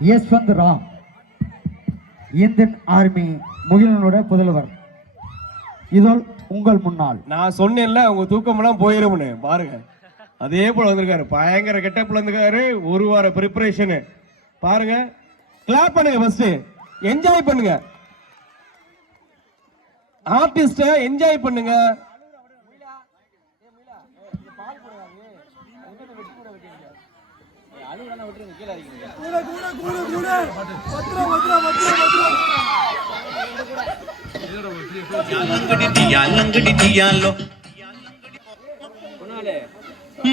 Yashwant Ram Indian army முகிலனோட புதல்வர். இதோ உங்கள் முன்னால். நான் சொன்னேன்ல உங்க தூக்கமெல்லாம் போயிரும்னு. பாருங்க. அதே போல வந்திருக்காரு. பயங்கர கெட்டப்ல இருந்திருக்காரு ஒரு வார ப்ரிப்பரேஷனு பாருங்க. கிளாப் பண்ணுங்க ஃபர்ஸ்ட் என்ஜாய் பண்ணுங்க. ஆர்டிஸ்ட என்ஜாய் பண்ணுங்க.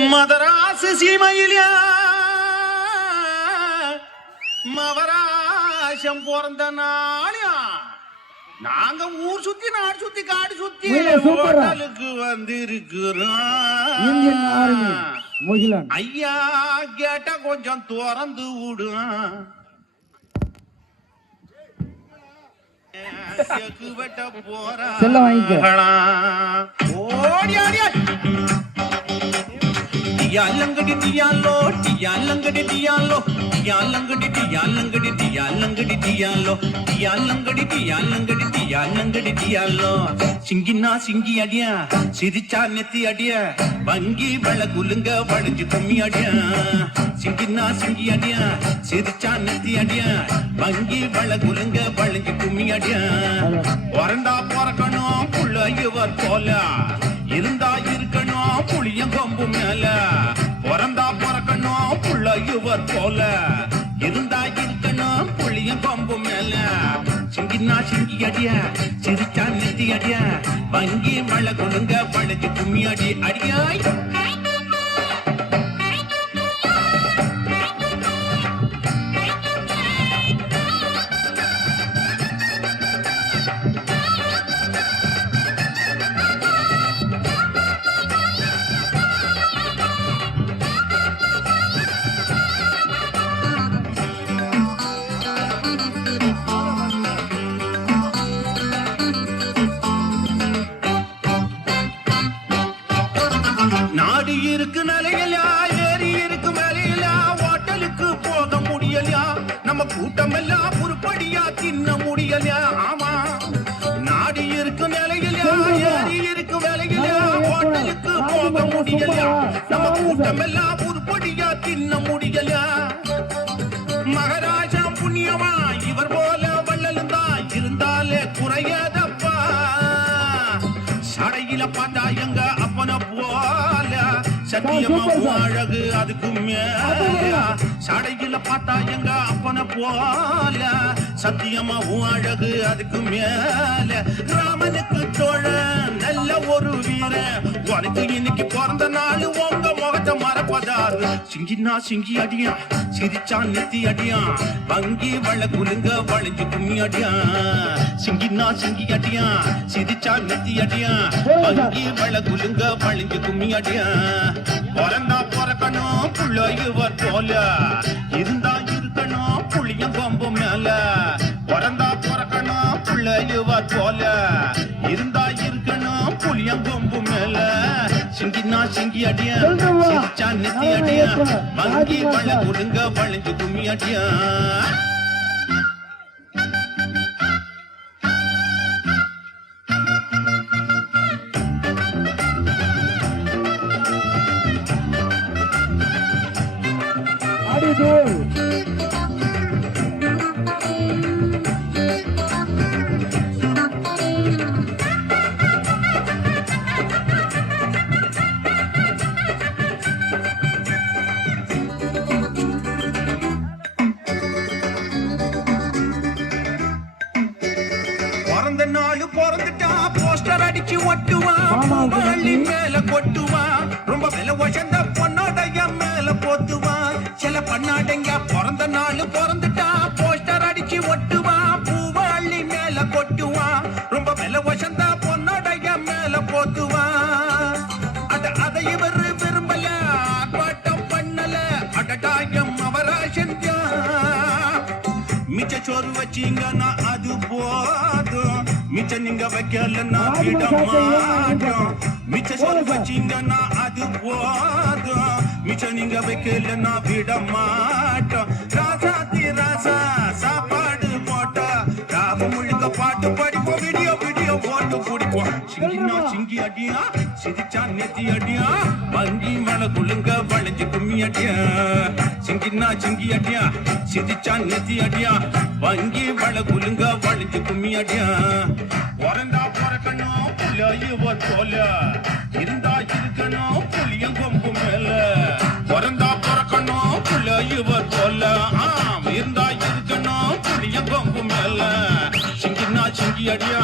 மதராசு சீமையிலியா மவராசம் பிறந்த நாளியா நாங்க ஊர் சுத்தி நாடு சுத்தி காடு சுத்தி. ஹோட்டலுக்கு வந்திருக்கிறோம். முகிலன் ஐயா கேட்ட கொஞ்சம் திறந்து போறா செல்ல வாங்கிக்க. ஓடி. டியாலங்கடி டியாலோ டியாலங்கடி டியாலோ டியாலங்கடி டியாலங்கடி டியாலங்கடி டியாலோ டியாலங்கடி டியாலங்கடி டியாலங்கடி டியாலோ சிங்கினா சிங்கி அடியா சிரிச்சா நெத்தி அடிய வங்கி வள குலுங்க வளைஞ்சு கும்மி அடியா சிங்கினா சிங்கி அடியா சிரிச்சா நெத்தி அடிய வங்கி வள குலுங்க வளைஞ்சு கும்மி அடியா பிறந்தா பிறக்கணும் புள்ள இவர் போல புள்ள போல. இருந்தா இருக்கணும் புளியம் பம்பு மேல. சிங்கினா சிங்கி அடிய சிரிச்சா நெத்தி அடிய. வங்கி மழை கொடுங்க பழச்சு கும்மி அடி அடியாய். நம்ம கூட்டம் எல்லாம் உருப்படியா தின்ன முடியலையா? ஆமா. நாடு இருக்கு நிலையிலா ஏரி இருக்கு வேலையிலா ஹோட்டலுக்கு போக முடியலையா? நம்ம கூட்டம் எல்லாம் உருப்படியா தின்ன முடியலையா? மகாராஜா புண்ணியமா? இவர் போல வள்ளலும் தான் இருந்தாலே குறையாதப்பா. சடையில பார்த்தா எங்க அப்பன போல. சத்தியமா அழகு அதுக்கு மேல. சடையில பார்த்தா எங்க அப்பன போல. சத்தியமா உன் அழகு அதுக்கு மேல. ராமனுக்கு தோழ நல்ல ஒரு வீர உனக்கு இன்னைக்கு பிறந்த நாள் உங்க முகத்தை மறப்பதாரு சிங்கினா சிங்கி அடியா சிரிச்சா நித்தி அடியா. வங்கி வள குலுங்க வளைஞ்சு கும்மி அடியா. சிங்கினா சிங்கி அடியா சிரிச்சா நித்தி அடியா. வங்கி வள குலுங்க வளைஞ்சு கும்மி அடியா. பிறந்தா பிறக்கணும் புள்ள இவர் போல. இருந்தா இவர் போல இருந்தா இருக்கணும் புளியம் கொம்பு மேல. சிங்கினா சிங்கி அடியா சிரிச்சா நெத்தி அடியா. வங்கி வள குலுங்க வளைஞ்சு கும்மி அடியா. அடிதூள் பிறந்த நாள் பிறந்துட்டா. போஸ்டர் அடிச்சு ஒட்டுவான். மேல கொட்டுவான் ரொம்ப விலை உயர்ந்த பொன்னாடைய மேல போத்துவான் சில பண்ணாடைங்க பிறந்த நாள் பிறந்துட்டா. போஸ்டர் அடிச்சு ஒட்டுவான் பூவாளி மேல கொட்டுவான் ரொம்ப விலை உயர்ந்த பொன்னாடைய மேல போத்துவான் அத அதை இவர் விரும்பல. ஆர்ப்பாட்டம் பண்ணல. அடடாயம் அவரா செஞ்சான் மிச்ச சோறு வச்சீங்கன்னா அது போதும் மிச்ச நீங்க வைக்கலன்னா விட மாட்டோம் மிச்ச சொல் வச்சீங்கன்னா அது போதும். மிச்ச நீங்க வைக்கலன்னா விட மாட்டோம் ராசாத்தி ராசா சாப்பாடு போட்டா. ராம முழுக்க பாட்டு படிப்போம் வீடியோ வீடியோ போட்டு குடிப்போம் சிங்கினா சிங்கி அடியா சிரிச்சா நெத்தி அடியா வங்கி மன குழுங்க வளைஞ்சு கும்மி அடியா. சிங்கினா சிங்கி அடியா சிரிச்சா நெத்தி அடியா வங்கி மழ குழுங்க வளைஞ்சு கும்மி அடியா. பிறந்தா பிறக்கணும் புள்ளைய போல இருந்தா இருக்கணும் புளியம் கொம்பு மேல. பிறந்தா பிறக்கணும் புள்ளைய போல ஆ இருந்தா இருக்கணும் புளியம் கொம்பு மேல. சிங்கினா சிங்கி அடியா